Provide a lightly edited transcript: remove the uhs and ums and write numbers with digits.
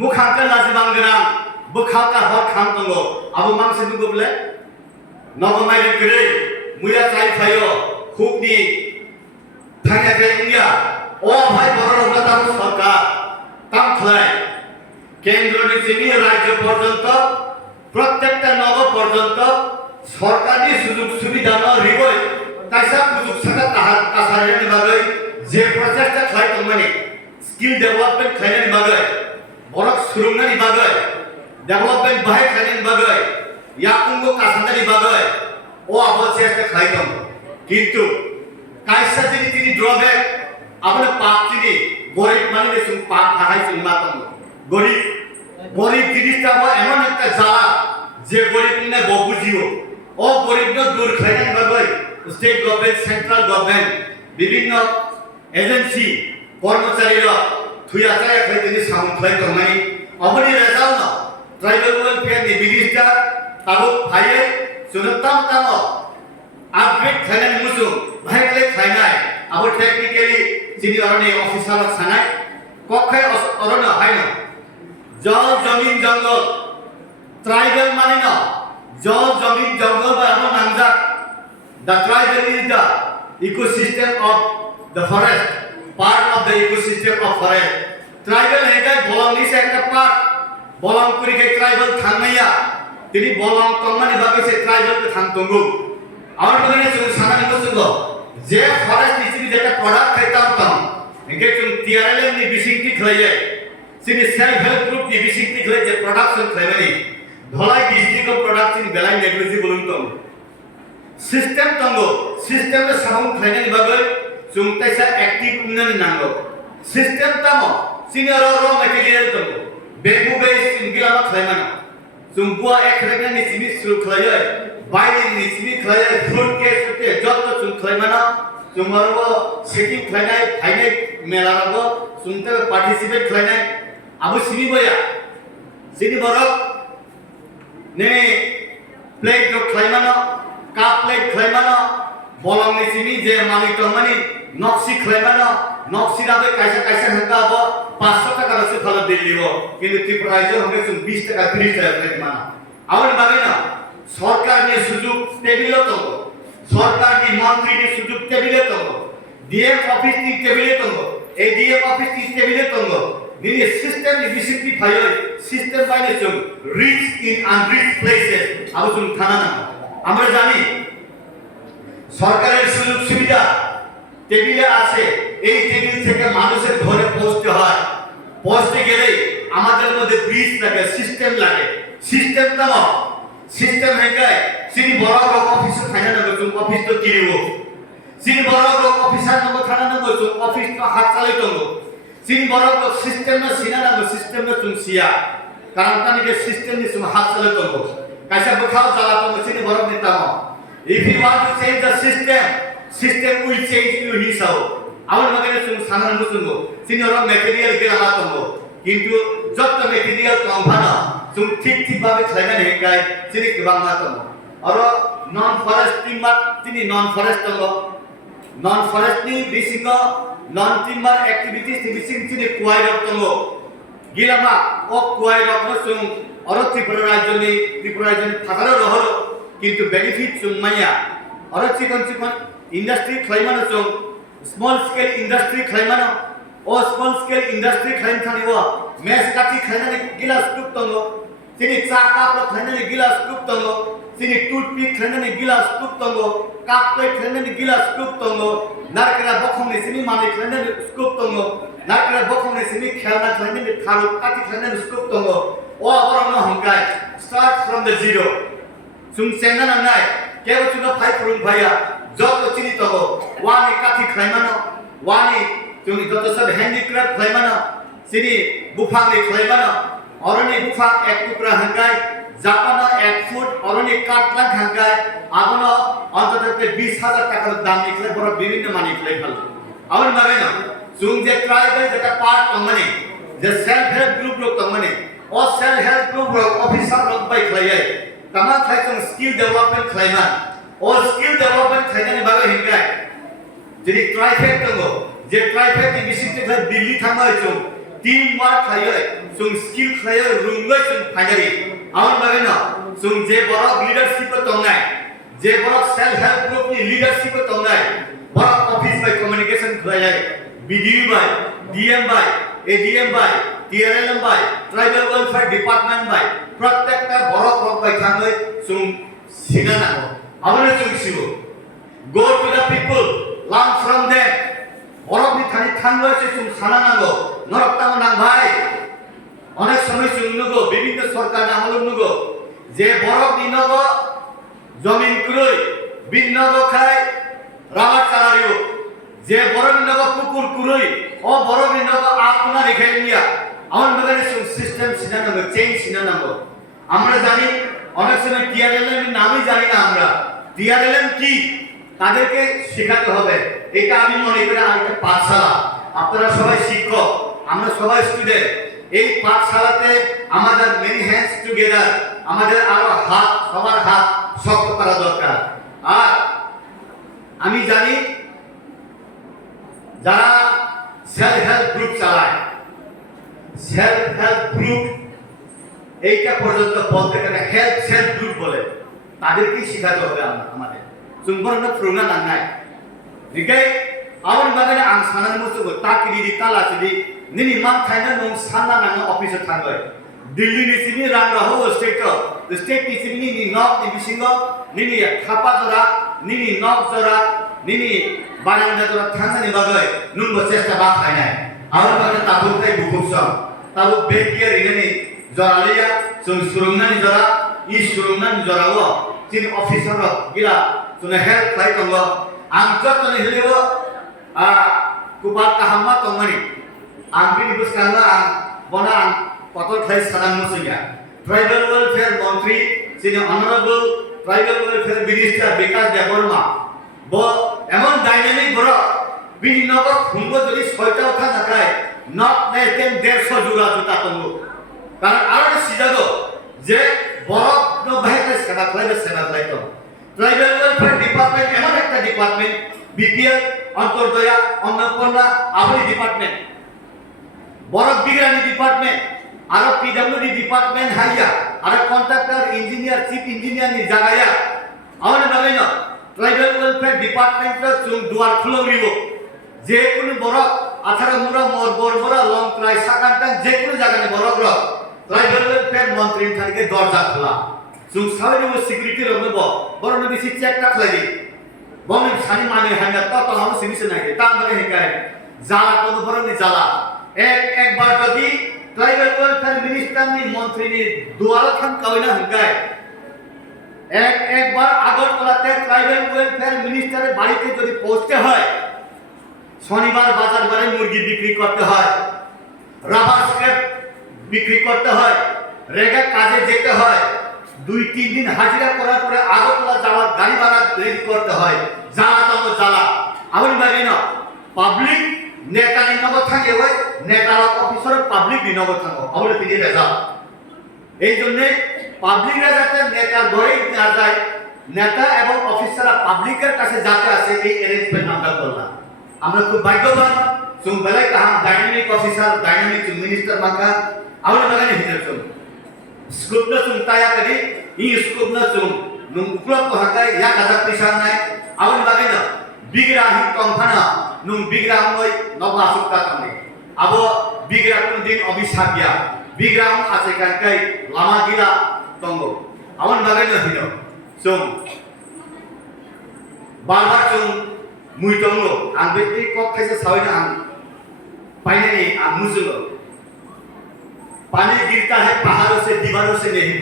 मुखांखौ लाजिबां गोनां बोखावका हर खाम दङ आबो मानसि बुङोब्ला नगमायनो गोरै मुया चाइ फायो खुबनि थांनाय इंया ओ भाई बरन ताम सरकार ताम खलाय केंद्रनि जिनि राज्य पर्यंत प्रत्येकटा नगर पर्यंत सरकारनि सुजुग सुबिदा न रिबय ताइसा सुजुग साका कासारनि बागै जे प्रचेष्टा खालाय माने स्किल डेभलपमेन्ट खालायनि बागै बरक सुरुंनानि बागै डेभलपमेन्ट बाहाय खालायनि बागै याकुंगो कासारनि बागै ओ आबो चेष्टा खालाय दं किन्तु काइसा जिनि तिनि ड्रबैक आपने पाप तिनि गरीब माने सुं पाप खाहाय सुं मातम गरीब जिनिसटा बा एमन एकटा जाला जे गरीबने बबुजियो ओ गरीबनो दूर खालायनि बागै स्टेट गभर्नमेंट सेंट्रल गभर्नमेंट विभिन्न एजेंसी कर्मचारीरा थुयाचाय खायतिनि साउन खाय दंनाय अबनि रेजाल्ट ट्राइबल वेलफेयर नि मिनिस्टर ताबो फाये सुनताम ताम अपग्रेड खायनानि मुसुं भाइले खायनाय आबो टेक्निकली जिनि अरनि अफिसार सानाय कखाय अरन हायनो जल जमीन जंगल ट्राइबल माने न जल जमीन जंगल बा हम नांजा the tribal is the ecosystem of the forest part of the ecosystem of forest tribal hegai bolong ni sekta part bolong kuri ke tribal thangnaya tini bolong tongmani bagai se tribal ke thang tunggu awar bagane chung sanani bosungo je forest ni jeta product khaita tam engge chung TRLM ni bisingti khlaye sini self help group ni bisingti khlaye je production khlaimani dholai district of product ni belai negligible bolung tom system tongo system le sabung khlainani bagai chung taisa active unani nango system tamo senior raw material tamo bamboo based ingila ma khlaimana chung bua ekhrena ni sini suru khlaye baile ni sini khlaye fruit cake te jot chung khlaimana chung marbo setting khlainai phainai mela rago chung te participate khlainai abu sini boya sini borok ne plate ro khlaimana cup plate khlaimana bolong ni sini je malik tomani Nakshi खलायमानो Nakshi दाबे कायसा हंगा बो 500 টাকা रसे फल दिलिबो किन्तु त्रिपुराजो हंगे सुं 20 টাকা 30 টাকা खलायमानो आवनि बागै न सरकारनि सुजुग टेबिलो दंगो सरकारनि मन्त्रीनि सुजुग टेबिलो दंगो डीएम अफिस नि टेबिलो दंगो एडीएम अफिस नि टेबिलो दंगो दिनि सिस्टेम नि बिसिकि फायो सिस्टेम बायने सुं रिच इन अनरिच प्लेसेस आबो सुं थाना ना আমরা জানি সরকারের সুযোগ সুবিধা টেবিলে আছে এই টেবিল থেকে মানুষের ঘরে পৌঁছতে হয় পৌঁছতে গেলে আমাদের মধ্যে ব্রিজ লাগে সিস্টেম তম সিস্টেম হেগায় সিনি বড় বড় অফিস থানা না গো অফিস তো কিরিব সিনি বড় বড় অফিসার নগো থানা না গো অফিস তো হাত চালাই দঙ্গো সিনি বড় বড় সিস্টেম না সিনা না গো সিস্টেম না তুম সিয়া কারণ তানি কে সিস্টেম নি তুম হাত চালাই দঙ্গো কাইসা বখাও চালা তো সিনি বড় নেতা if you want to change the system will change you himself awal magane sung sanan musungo senior material ke ala tongo kintu jot material tom bhana sung thik babe khlaina ne kai sini kibang ma tongo aro non forest timber tini non forest tongo non forest ni bisingo non timber activities ni bising tini kuai rok tongo gilama o kuai rok no sung aro tripura rajyo ni phagaro rohoro kintu benefit sung maya aro chikon industry khlaimana chung small scale industry khlaimana o small scale industry khlaim thani wa mes kati khlainani gilas group tongo tini cha cup lo khlainani gilas group tongo tini toothpick khlainani gilas group tongo cup plate khlainani gilas group tongo narkara bokhong ni sini mani khlainani group tongo narkara bokhong ni sini khelna khlainani tharu kati khlainani group tongo o aborona hongkai start from the zero sung sengna nangai kebo chuna phai purung phaya joto chini togo wani kati khlaimano wani chuni joto sab handicraft khlaimano sini bufang ni khlaimano oroni bufang ek tukra hangai japano 1 foot oroni katla hangai agono অন্ততপক্ষে 20000 টাকার দাম নিখলে বড় বিভিন্ন মানি fly fail আবার মানে না সুং যে tribal যেটা পার্ট মানে যে সেলফ হেল্প গ্রুপ লোক মানে ও সেলফ হেল্প গ্রুপ লোক অফিসার লোক বাই খাইয়ে তামা খাই তো স্কিল ডেভেলপমেন্ট খাইনা ও স্কিল ডেভেলপমেন্ট খাইনানি বাগে হিংগায় যদি ট্রাইফেক দঙ্গো যে ট্রাইফেক नि बिसिकते दिल्ली थांबाय जों team work khayo sung skill khayo rungai sung finally amon bagena sung je borok leadership tongnai je borok self help group ni leadership tongnai borok office by communication khlai BDU by DM by ADM by TRLM by tribal welfare department by প্রত্যেকটা বড় rock by থাঙ্গৈ sung sinana amone sung sibo go to the people learn from them বরক নি Thani থাঙ্গৈ sung সানানাগো নরক তাম নাং ভাই অনেক সময় sung nugo বিভিন্ন সরকার আমল nugo যে বরক নি নগো জমিন কুরই বিনগো খাই রাবার চালারিও যে বরক নি নগো কুকুর কুরই ও বরক নি নগো আপনা রেখাই নিয়া আমন বাগানে sung সিস্টেম সিনানাগো চেঞ্জ সিনানাগো আমরা জানি অনেক সময় টিআরএলএম এর নামই জানি না আমরা টিআরএলএম কি তাদেরকে শেখাতে হবে এটা আমি মনে করি একটা পাঠশালা আপনারা সবাই শিক্ষক আমরা সবাই স্টুডেন্ট এই পাঠশালাতে আমাদের মেনি হ্যান্ডস টুগেদার আমাদের আরো হাত সবার হাত শক্ত করা দরকার আর আমি জানি যারা সেলফ হেল্প গ্রুপ চালায় সেলফ হেল্প গ্রুপ এইটা পর্যন্ত বলতে গেলে হেল্প সেলফ গ্রুপ বলে তাদেরকেই শেখাতে হবে আমাদের जोंफोरनो फोरोंना लांनाय दिकै आवन बागैनो आं साननानै मोसोगो ताकिरि तालासिदि निनि मान थाइना नं सानना नाङो अफिसाव थांबाय दिल्लीनि सिनि रां राहो स्टेट नि सिनि नि नक नि बिसिङो निनि खापा जरा निनि नक जरा निनि बानांदा जरा थांनानै बागै नुंबो चेष्टा बा थाइनाय आवन बागैनो ताबुकै बुकुसम ताबु बेकिया रिगनि जरालिया जों सुरुंनानि जरा इ सुरुंनानि जरावो जिन अफिसार गिला जोंनो हेल्प खालाय दङ आं जतने हेलियो कुपार काहामा दङनि आं बिनि बुसखाङो आं बना आं पटल खाय सानां मुसिया ट्राइबल वेलफेयर मंत्री जिनि अनरेबल ट्राइबल वेलफेयर मिनिस्टार बिकास देबबर्मा ब एमन डायनामिक बर बिनि नगर खुंगो जदि 6টা उठा थाकाय नट लेस देन 150 जुरा जुता दङ कारण आरो सिजागो जे बरफ न बाहेर सेवा खालाय दङ ट्राइबल वेलफेयर डिपार्टमेंट एमन একটা डिपार्टमेंट बीपीएल अंतरदया अन्नपूर्णा आबरी डिपार्टमेंट बरफ बिग्रानी डिपार्टमेंट आरो पीडब्ल्यूडी डिपार्टमेंट हाइया आरो कन्ट्राक्टर इंजिनियर चीफ इंजिनियर नि जागाया आवन बागैनो ट्राइबल वेलफेयर डिपार्टमेंट जों दुआर खुलौरिबो जे कुनु बरफ 18 मुरा मोर बरबरा लं ट्राइ साकान्टां जे कुनु जागानि बरफ र ट्राइबल वेलफेयर मंत्री थानिके दरजा खुला जों सावरिबो सिकिउरिटी रनबो बरनो बिसि चेक खालायदि बनि सानि मानि हांगा ततलाव सिमिसे नायदि तांबरे हेकाय जाला तो बरनि जाला एक बार जदि ट्राइबल वेलफेयर मिनिस्टार नि मंत्री नि दुआर थान कावैना हंगाय एक बार আগরতলাতে ट्राइबल वेलफेयर मिनिस्टार বাড়িতে যদি পৌঁছতে হয় শনিবার বাজার বারে মুরগি বিক্রি করতে হয় রাবার স্ক্র্যাপ বিক্রি করতে হয় রেগা কাজে যেতে হয় 2-3 दिन হাজিরা করার পরে আগরতলা যাওয়ার গাড়ি ভাড়া রেডি করতে হয় জ্বালা তো জ্বালা আমি ভাবি না পাবলিক নেতা নি নগদ থাকে ওই নেতারা অফিসার পাবলিক নি নগদ থাকো আমরা তিনি রেজা এই জন্য পাবলিকরা যাতে নেতার ধরে না যায় নেতা এবং অফিসাররা পাবলিকের কাছে যাতে আসে এই অ্যারেঞ্জমেন্ট আমরা করলাম আমরা খুব ভাগ্যবান সুম বেলাই কাহাম ডাইনামিক অফিসার ডাইনামিক মিনিস্টার মাকা আমরা বাগানে হিসাব চল स्कुपना जों ताया कदि इ स्कुपना जों नुंक्लक हाकाय या गाजा पैसा नाय आवन बागैनो बिग्रा हि कंफाना नुं बिग्रा मय नबा सुक्ता थांनि आबो बिग्रा कुन दिन अभिशापिया बिग्रा आसे कानकाय लामा गिला दंगो आवन बागैनो हिनो जों बारबार जों मुइतंगो आं बे कक खायसे सावैना आं पाइनानि आं मुजुलो पानी गिरता है पहाड़ों से दीवारों से नहीं